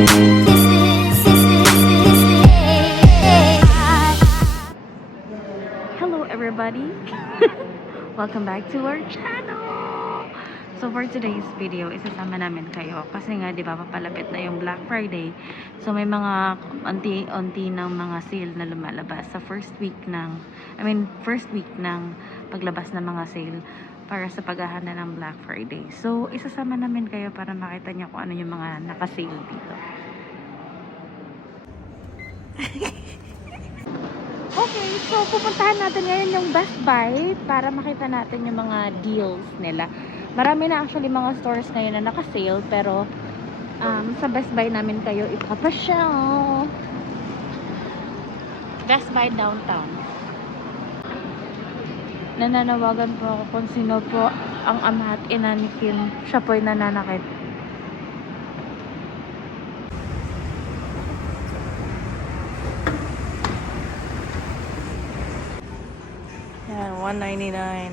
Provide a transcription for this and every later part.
Hello everybody! Welcome back to our channel! So for today's video, isasama namin kayo kasi nga 'di ba papalapit na yung Black Friday. So may mga unti-unti ng mga sale na lumalabas sa first week ng paglabas ng mga sale para sa paghahanda ng Black Friday. So isasama namin kayo para makita niyo kung ano yung mga naka-sale dito. Okay, so pupuntahan natin ngayon yung Best Buy para makita natin yung mga deals nila. Marami na actually mga stores ngayon na naka-sale, pero sa Best Buy namin kayo ipapasyal. Best Buy downtown. Nananawagan po ako kung sino po ang ama at ina ni Kim. Siya po ay nananakit. Yan, $1.99.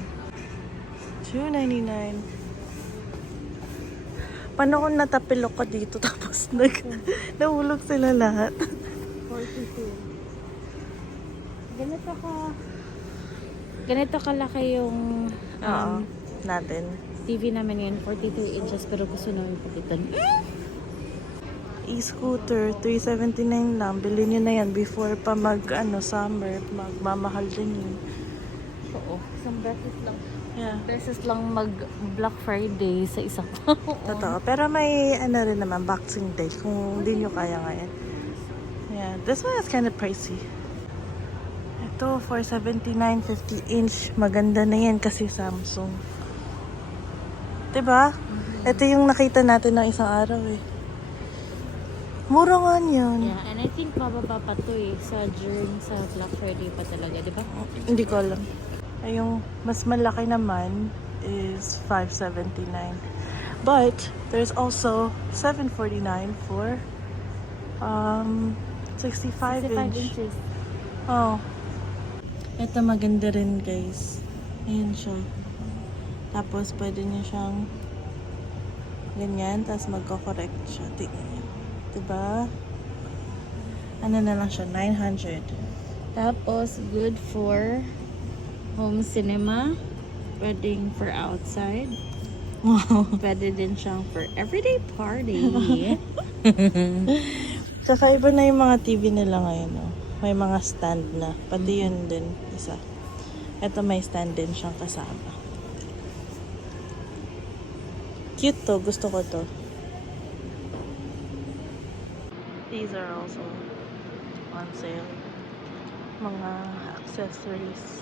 $2.99. Paano kung natapilok ka dito tapos nahulog sila lahat? 42. Ganito kalaki yung natin. TV namin ngayon, 42 inches, pero gusto namin pagitan. E-scooter, $379 lang. Bilhin nyo na yan before pa summer. Magmamahal din yun. Oo. Isang beses lang. Yeah. Beses lang mag-Black Friday sa isang Totoo. Pero may rin naman, Boxing Day. Kung hindi nyo kaya ngayon. Yeah. This one is kind of pricey. Ito, $479, 50 inch. Maganda na yan kasi Samsung. Diba? Ito yung nakita natin ng isang araw eh. Mura nga yun. Yeah, and I think mababa pa to eh. During sa Black Friday pa talaga, diba? Hindi ko alam. Ay, yung mas malaki naman is $579. But, there's also $749 for 65 inches. Oh. Ito maganda rin guys. Ayan siya. Tapos pwede niya siyang ganyan. Tapos magko-correct siya. Tingnan. Diba? Ano na lang siya? 900. Tapos good for home cinema. Pwedeng for outside. Wow. Pwede din siyang for everyday party. Saka iba na yung mga TV nila ngayon. Oh. May mga stand na. Pati yun din. Isa. Ito may stand din siyang kasama. Cute to. Gusto ko to. These are also on sale. Mga accessories.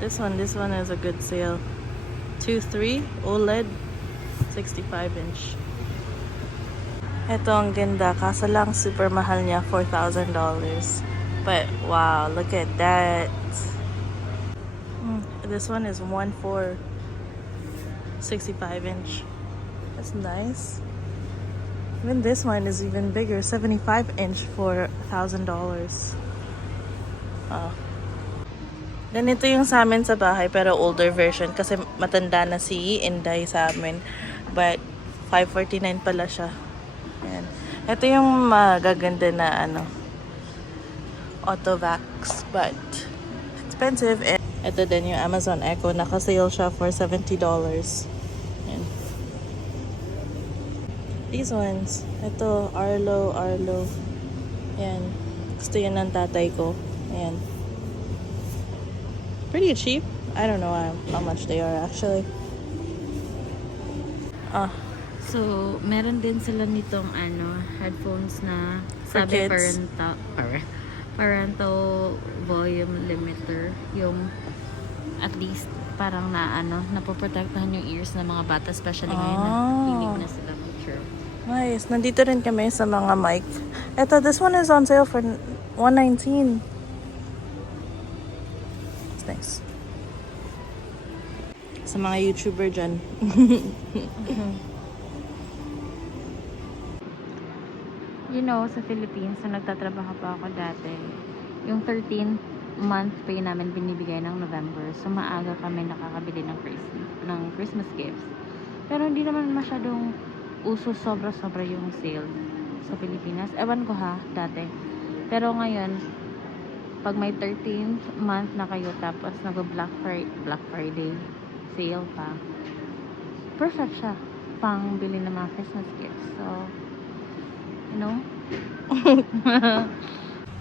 This one is a good sale. 2.3 OLED 65 inch. Ito ang ganda, kaso lang super mahal niya, $4,000. But wow, look at that. This one is 1.4 65 inch. That's nice. Even this one is even bigger, 75 inch for $1,000. Oh. Ganito yung sa amin sa bahay, pero older version kasi matanda na si Inday sa amin. But $549 pala siya. Ayan. Ito yung magaganda na Autovax, but expensive. And ito din yung Amazon Echo, naka-sale siya for $70. Ayan. These ones, ito Arlo. Ayan. Gusto yan ng tatay ko. Ayan. Pretty cheap. I don't know how much they are actually. So, meron din sila nitong headphones na sabi parental volume limiter. Yung at least parang napoprotektahan yung ears ng mga bata, especially ngayon na hilig na sila picture. Nice. Nandito rin kami sa mga mic. Ito, this one is on sale for $119. Nice. Sa mga YouTuber dyan. You know, sa Philippines, na nagtatrabaho pa ako dati, yung 13th month pay namin binibigay ng November. So, maaga kami nakakabili ng Christmas gifts. Pero hindi naman masyadong uso sobra-sobra yung sale sa Pilipinas. Ewan ko ha, dati. Pero ngayon, pag may 13th month na kayo tapos Black Friday sale pa, perfect siya pang bili ng mga Christmas gifts. So, you know?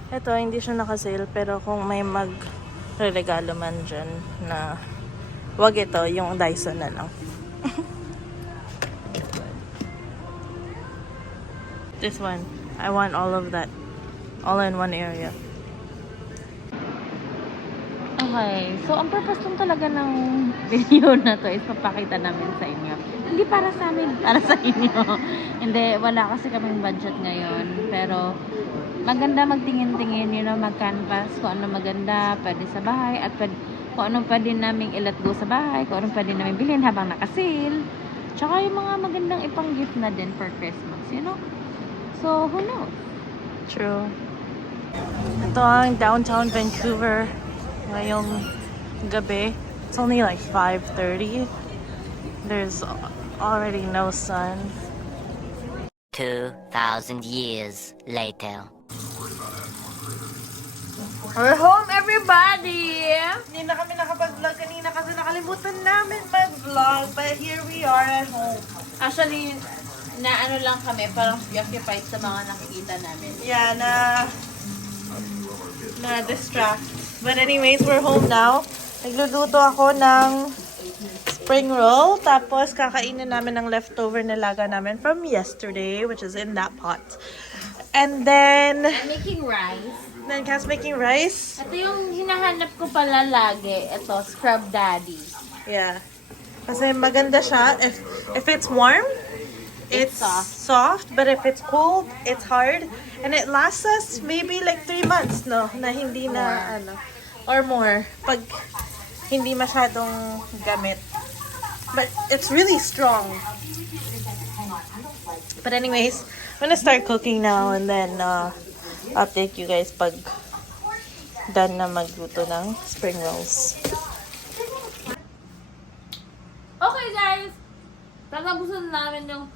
Ito, hindi siya naka-sale, pero kung may mag-regalo man dyan na wag ito, yung Dyson na lang. This one. I want all of that. All in one area. Okay. So, ang purpose lang talaga ng video na to is papakita namin sa inyo. Hindi para sa amin, para sa inyo. Hindi, wala kasi kaming budget ngayon. Pero, maganda magtingin-tingin, mag-canvas, kung ano maganda, pwede sa bahay, at kung ano pwede namin i-let go sa bahay, kung ano pwede namin bilhin habang naka-sale. Tsaka yung mga magandang ipang-gift na din for Christmas, So, who knows? True. Ito ang downtown Vancouver ngayong gabi. It's only like 5:30. There's already no sun. 2,000 years later. We're home, everybody! Hindi na kami nakapag-vlog kanina kasi nakalimutan namin mag-vlog. But here we are at home. Actually, na ano lang kami, parang preoccupied sa mga nakikita namin. Yeah, na distract. But anyways, we're home now. Nagluluto ako ng spring roll. Tapos kakainin namin ng leftover na laga namin from yesterday, which is in that pot. And then, I'm making rice. Kat's making rice. Ito yung hinahanap ko pala lagi. Ito, Scrub Daddy. Yeah. Kasi maganda siya. If it's warm, it's soft. But if it's cold, it's hard. And it lasts us maybe like 3 months, no? Na hindi na, or more. Pag hindi masyadong gamit. But it's really strong. But anyways, I'm gonna start cooking now and then update you guys pag done na magluto ng spring rolls. Okay guys, tatapusin na namin yung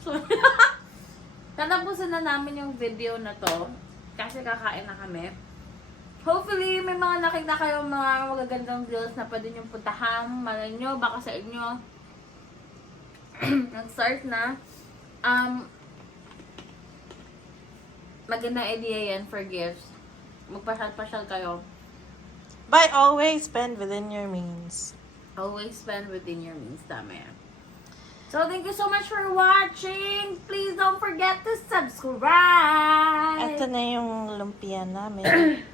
tatapusin na namin yung video na to kasi kakain na kami. Hopefully may mga nakita kayong mga magagandang deals na pwede nyo puntahan. Malay nyo, baka sa inyo nag-start na. Magandang idea yan for gifts. Magpasyal-pasyal kayo. But always spend within your means. Always spend within your means. Tama yan. So, thank you so much for watching. Please don't forget to subscribe. Ito na yung lumpia namin.